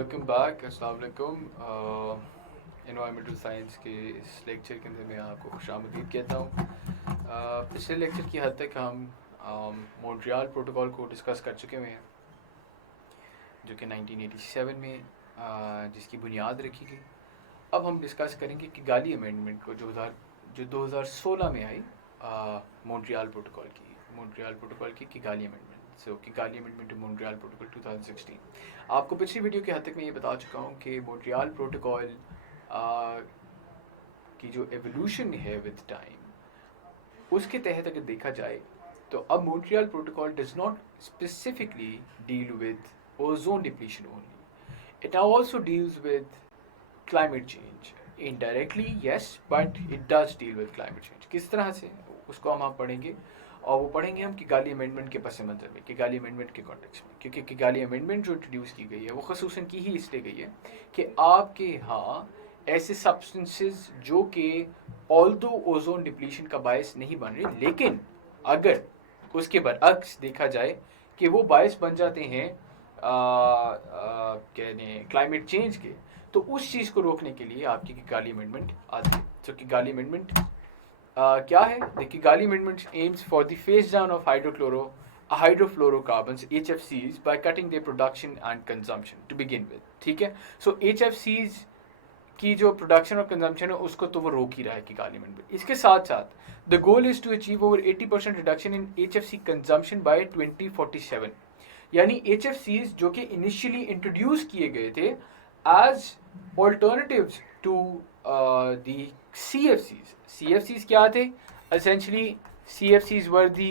Welcome back. अस्सलाम वालेकुम। Environmental science के इस लेक्चर के अंदर मैं आपको खुशामदीद कहता हूँ। पिछले लेक्चर की हद तक हम मॉन्ट्रियल प्रोटोकॉल को डिस्कस कर चुके हुए हैं, जो कि 1987 में जिसकी बुनियाद रखी गई। अब हम डिस्कस करेंगे कि गाली अमेंडमेंट को जो 2016 में आई मॉन्ट्रियल प्रोटोकॉल की Kigali amendment. So Kigali amendment to Montreal protocol 2016। आपको पिछली वीडियो के हद तक मैं ये बता चुका हूँ कि मॉन्ट्रियल प्रोटोकॉल की जो एवोल्यूशन है विद टाइम, उसके तहत अगर देखा जाए तो अब Montreal protocol does not specifically deal with ozone depletion only, it also deals with climate change indirectly, yes, but it does deal with climate change। किस तरह से, उसको हम पढ़ेंगे, और वो पढ़ेंगे हम किगाली अमेंडमेंट के पस मंज़र में, किगाली अमेंडमेंट के कॉन्टेक्स्ट में। क्योंकि किगाली अमेंडमेंट जो इंट्रोड्यूस की गई है वो खसूसन की ही इसलिए गई है कि आपके यहाँ ऐसे सब्सटेंसेस जो कि ऑल्दो ओजोन डिप्लीशन का बायस नहीं बन रहे, लेकिन अगर उसके बरअक्स देखा जाए कि वो बायस बन जाते हैं कहने क्लाइमेट चेंज के, तो उस चीज़ को रोकने के लिए आपकी किगाली अमेंडमेंट आती है। तो किगाली अमेंडमेंट क्या है? The Kigali amendment aims for the phase down of hydrofluorocarbons HFCs by cutting their production and consumption to begin with। ठीक है, सो HFCs की जो प्रोडक्शन और कंजम्पशन है उसको तो वो रोक ही रहा है किगाली अमेंडमेंट। इसके साथ साथ the goal is to achieve over 80% reduction in HFC consumption by 2047। यानी HFCs जो कि इनिशियली इंट्रोड्यूस किए गए थे as alternatives to the CFCs। CFCs क्या थे? Essentially CFCs were the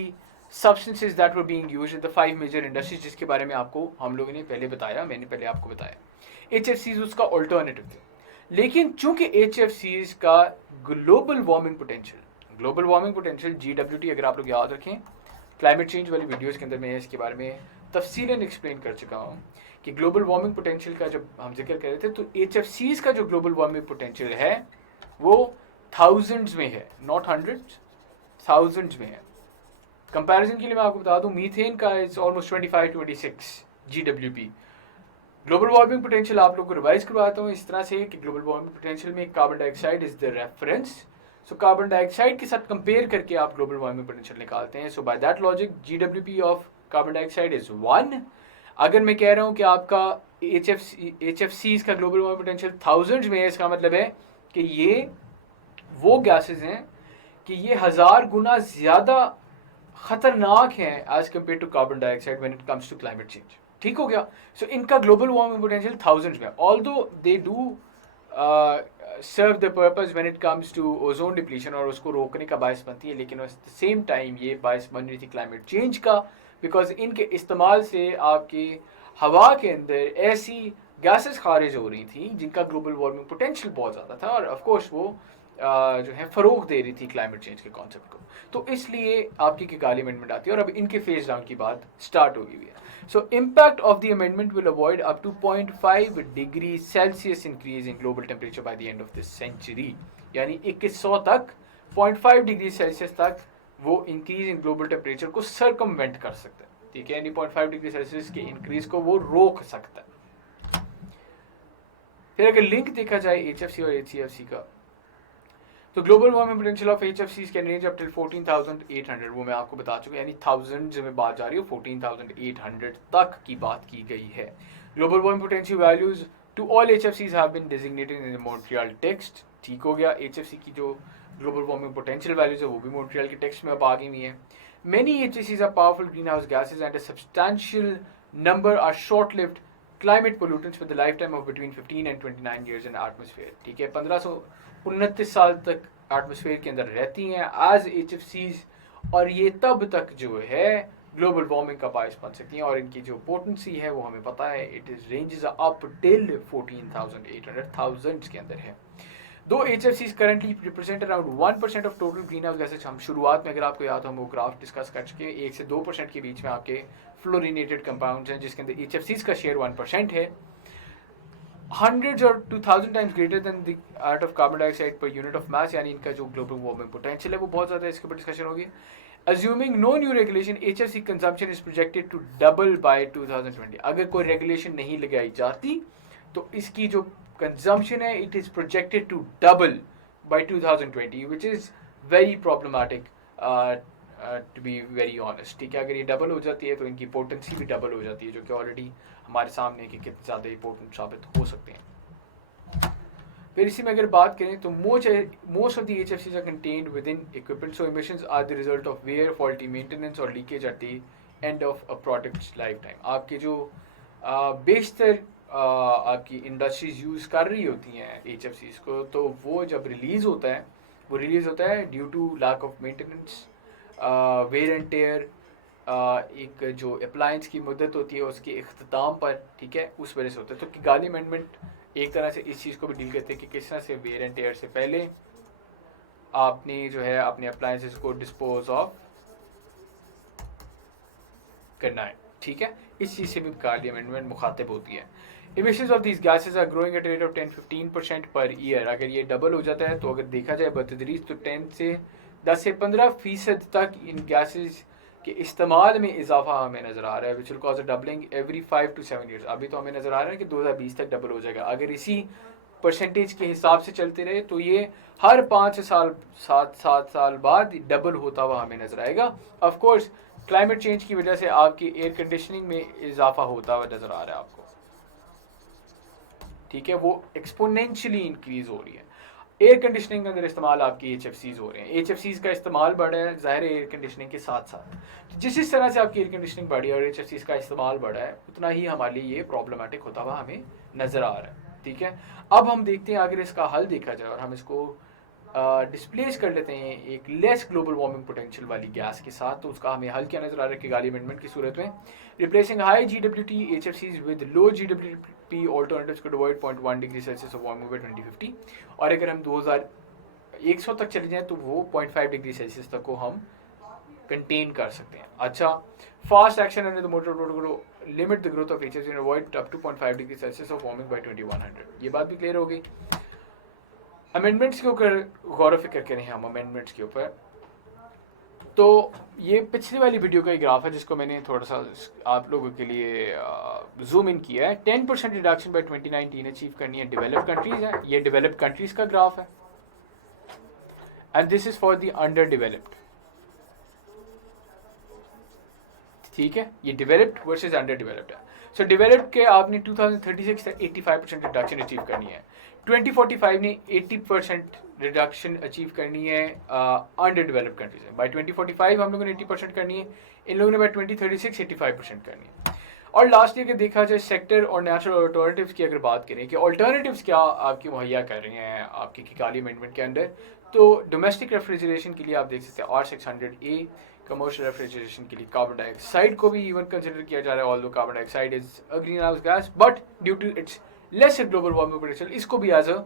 substances that were being used in the 5 major industries, जिसके बारे में आपको हम लोगों ने पहले बताया, मैंने पहले आपको बताया। HFCs उसका ऑल्टरनेटिव थे, लेकिन चूंकि HFCs का ग्लोबल वार्मिंग पोटेंशियल GWT, अगर आप लोग याद रखें क्लाइमेट चेंज वाली वीडियोस के अंदर मैं इसके बारे में तफसीलन एक्सप्लेन कर चुका हूँ कि ग्लोबल वार्मिंग पोटेंशियल का जब हम जिक्र कर रहे थे, तो HFCs का जो ग्लोबल वार्मिंग पोटेंशियल है वो थाउजेंड्स में है, नॉट हंड्रेड्स, थाउजेंड्स में है। कंपैरिजन के लिए मैं आपको बता दूं, मीथेन का is almost 25-26 GWP। Global warming potential आप लोग को रिवाइज करवाता हूँ इस तरह से कि ग्लोबल वार्मिंग पोटेंशियल में carbon dioxide is the reference. So carbon dioxide के साथ कंपेयर करके आप ग्लोबल वार्मिंग पोटेंशियल निकालते हैं। So by that logic GWP of carbon dioxide is 1। अगर मैं कह रहा हूँ कि आपका HFCs का ग्लोबल वार्मिंग पोटेंशियल थाउजेंड्स में है, इसका मतलब है कि ये वो गैसेस हैं कि ये 1000 गुना ज़्यादा ख़तरनाक हैं as compare to carbon dioxide when it comes to climate change. ठीक हो गया? सो इनका ग्लोबल वार्मिंग पोटेंशियल थाउजेंड्स में, although they do serve the purpose when it comes to ozone depletion, और उसको रोकने का बायस बनती है, लेकिन एट द सेम टाइम ये बायस बन रही थी क्लाइमेट चेंज का, बिकॉज इनके इस्तेमाल से आपकी हवा के अंदर ऐसी गैसेस खारिज हो रही थी जिनका ग्लोबल वार्मिंग पोटेंशियल बहुत ज़्यादा था, और ऑफ कोर्स वो जो है फ़रोग दे रही थी क्लाइमेट चेंज के कॉन्सेप्ट को। तो इसलिए आपकी किगाली अमेंडमेंट आती है, और अब इनके फेज डाउन की बात स्टार्ट होगी हुई है। So impact of the amendment will avoid up to 0.5 degree Celsius increase in global temperature by the end of this century. यानी 2100 तक 0.5 डिग्री सेल्सियस तक वो इंक्रीज इन ग्लोबल टेम्परेचर को सर्कमवेंट कर सकता है। ठीक है, यानी 0.5 डिग्री सेल्सियस के इंक्रीज को वो रोक सकता है। फिर अगर लिंक देखा जाए HFC और HCFC का, तो global warming potential of HFCs can range up till 14,800, वो मैं आपको बता चुका, यानी थाउजेंड्स में बात जा रही है, 14,800 तक की बात की गई है। Global warming potential values to all HFCs have been designated in the Montreal text. ठीक हो गया, HFC की जो ग्लोबल वार्मिंग पोटेंशियल वैल्यूज है वो भी मॉन्ट्रियल के टेक्स्ट में अब आ गई हुई है। Many HFCs are powerful greenhouse gases and a substantial number are short-lived climate pollutants with a lifetime of between 15 and 29 years in atmosphere। ठीक है, 1529 साल तक एटमॉस्फेयर के अंदर रहती हैं एज HFCs, और ये तब तक जो है ग्लोबल वार्मिंग का बायस बन सकती हैं, और इनकी जो पोटेंसी है वो हमें पता है, it is ranges up till 14,800, thousands के अंदर है। दो HFCs currently represent around 1% of total greenhouse gases। हम शुरुआत में, अगर आपको याद हो, हम वो ग्राफ डिस्कस कर चुके हैं, 1 से 2% के बीच में आपके फ्लोरिनेटेड कंपाउंड्स हैं जिसके अंदर HFCs का शेयर 1% है। हंड्रेड्स और 2000 times greater than the art of carbon dioxide per unit of mass, यानी इनका जो ग्लोबल वार्मिंग पोटेंशियल है वो बहुत ज़्यादा है। इसके ऊपर डिस्कशन होगी। Assuming no new regulation, HFC consumption is projected to double by 2020। अगर कोई रेगुलेशन नहीं लगाई जाती तो इसकी जो कंजम्पशन है it is projected to double by 2020 which is very problematic to be very honest, ठीक है। अगर ये डबल हो जाती है तो इनकी पोटेंसी भी डबल हो जाती है, जो कि ऑलरेडी हमारे सामने कि कितने ज़्यादा इंपॉर्टेंट साबित हो सकते हैं। फिर इसी में अगर बात करें तो most of the HFCs are contained within equipment, so emissions are the result of wear, faulty maintenance और leakage at the end of a products life time. आपके जो बेशतर आपकी इंडस्ट्रीज यूज़ कर रही होती हैं HFCs को, तो वो जब रिलीज़ होता है due to lack of maintenance, wear and tear, एक जो अप्लायंस की मुद्दत होती है उसके इख्तिताम पर, ठीक है, उस वजह से होता है। तो किगाली अमेंडमेंट एक तरह से इस चीज़ को भी डील करते हैं कि किस तरह से वेयर एंड टेयर से पहले आपने जो है अपने अप्लायंसेस को डिस्पोज ऑफ करना है, ठीक है। इस चीज़ से भी किगाली अमेंडमेंट मुखातिब होती है। Emissions of these gases are growing at rate of 10-15% per year. अगर ये डबल हो जाता है तो अगर देखा जाए बतदरीज तो 10 से 15% तक इन गैसेज के इस्तेमाल में इजाफा हमें नज़र आ रहा है, which will cause a doubling every 5 to 7 years. अभी तो हमें नज़र आ रहा है कि 2020 तक डबल हो जाएगा। अगर इसी परसेंटेज के हिसाब से चलते रहे तो ये हर 5 साल 7 साल बाद डबल होता हुआ हमें नज़र आएगा। ऑफकोर्स क्लाइमेट चेंज की वजह से आपकी एयर कंडीशनिंग में इजाफा होता हुआ नज़र आ रहा है आपको, ठीक है, वो एक्सपोनेंशियली इंक्रीज हो रही है। एयर कंडीशनिंग के अंदर इस्तेमाल आपकी HFCs हो रहे हैं, HFCs का इस्तेमाल बढ़ा है ज़ाहिर एयर कंडीशनिंग के साथ साथ। जिस तरह से आपकी एयर कंडीशनिंग बढ़ी है और HFCs का इस्तेमाल बढ़ा है, उतना ही हमारे लिए ये प्रॉब्लमेटिक होता हुआ हमें नज़र आ रहा है, ठीक है। अब हम देखते हैं अगर इसका हल देखा जाए और हम इसको डिस्प्लेस कर लेते हैं एक लेस ग्लोबल वार्मिंग पोटेंशियल वाली गैस के साथ, तो उसका हमें हल क्या नज़र आ रहा है किगाली अमेंडमेंट की सूरत में। Replacing high GWT HFCs with low GWP alternatives could avoid 0.1 degree Celsius of warming by 2050। और अगर हम 2100 तक चले जाएँ तो वो 0.5 डिग्री सेल्सियस तक को हम कंटेन कर सकते हैं। अच्छा, fast action under the motor protocol limit the growth of HFC and avoid up to 0.5 degree Celsius of warming by 2100। ये बात भी क्लियर हो गई। अमेंडमेंट्स के ऊपर गौर व फिक्र करें हम अमेंडमेंट्स के ऊपर, तो ये पिछली वाली वीडियो का ही ग्राफ है जिसको मैंने थोड़ा सा आप लोगों के लिए जूम इन किया है। 10% रिडक्शन बाय 2019 अचीव करनी है डेवलप्ड कंट्रीज है, ये डेवलप्ड कंट्रीज का ग्राफ है, and this is for the under developed, ठीक है, ये डेवलप्ड वर्सेस अंडर डेवलप्ड है। सो डेवलप्ड के आपने 2036 तक 85% रिडक्शन अचीव करनी है, 2045 ने 80% रिडक्शन अचीव करनी है अंडर डेवलप्ड कंट्रीज में। बाय 2045 हम लोगों ने 80% करनी है, इन लोगों ने बाय 2036 85% करनी है। और लास्ट ईयर के देखा जाए सेक्टर और नेचुरल अल्टरनेटिव्स की अगर बात करें कि अल्टरनेटिव्स क्या आपकी मुहैया कर रही हैं आपकी किगाली अमेंडमेंट के अंदर, तो डोमेस्टिक रेफ्रिजरेशन के लिए आप देख सकते हैं R600A, कमर्शियल रेफ्रिजरेशन के लिए कार्बन डाइऑक्साइड को भी इवन कंसिडर किया जा रहा है, although carbon dioxide is a green house gas, but due to its less global warming potential इसको भी एज अ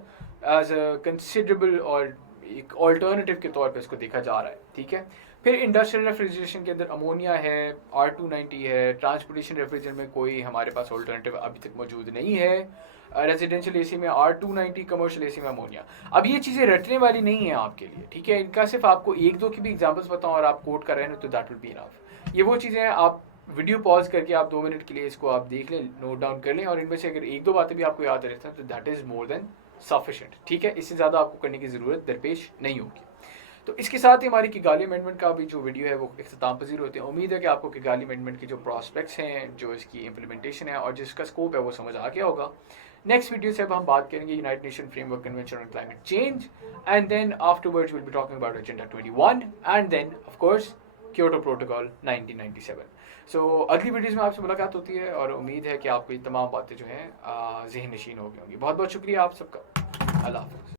कंसिडरेबल और एक ऑल्टरनेटिव के तौर पे इसको देखा जा रहा है, ठीक है। फिर इंडस्ट्रियल रेफ्रिजरेशन के अंदर अमोनिया है, R290 है, ट्रांसपोर्टेशन रेफ्रिजरेशन में कोई हमारे पास ऑल्टरनेटिव अभी तक मौजूद नहीं है, रेजिडेंशियल AC में R290, कमर्शियल AC में अमोनिया। अब ये चीज़ें रटने वाली नहीं है आपके लिए, ठीक है, इनका सिर्फ आपको एक दो की भी एग्जाम्पल्स बताऊँ और आप कोट कर रहे हैं तो दैट विल बी इनफ। ये वो चीज़ें हैं, आप वीडियो पॉज करके आप 2 मिनट के लिए इसको आप देख लें, नोट डाउन कर लें, और इनमें से अगर एक दो बातें भी आपको याद रहती हैं तो that is more than sufficient, ठीक है। इससे ज़्यादा आपको करने की ज़रूरत दरपेश नहीं होगी। तो इसके साथ ही हमारी किगाली अमेंडमेंट का भी जो वीडियो है वो इख्तिताम पजीर होते हैं। उम्मीद है कि आपको किगाली अमेंडमेंट की जो प्रॉस्पेक्ट्स हैं, जो इसकी इम्प्लीमेंटेशन है और जिसका स्कोप है वो समझ आ गया होगा। नेक्स्ट वीडियो से अब हम बात करेंगे United Nation Framework Convention on Climate Change, and then afterwards will be talking about Agenda 21 and then of course Kyoto Protocol 1997। सो अगली वीडियोज़ में आपसे मुलाकात होती है और उम्मीद है कि आपको ये तमाम बातें जो हैं ज़हन नशीन हो गई होंगी। बहुत बहुत शुक्रिया आप सबका। अल्लाह हाफ़िज़।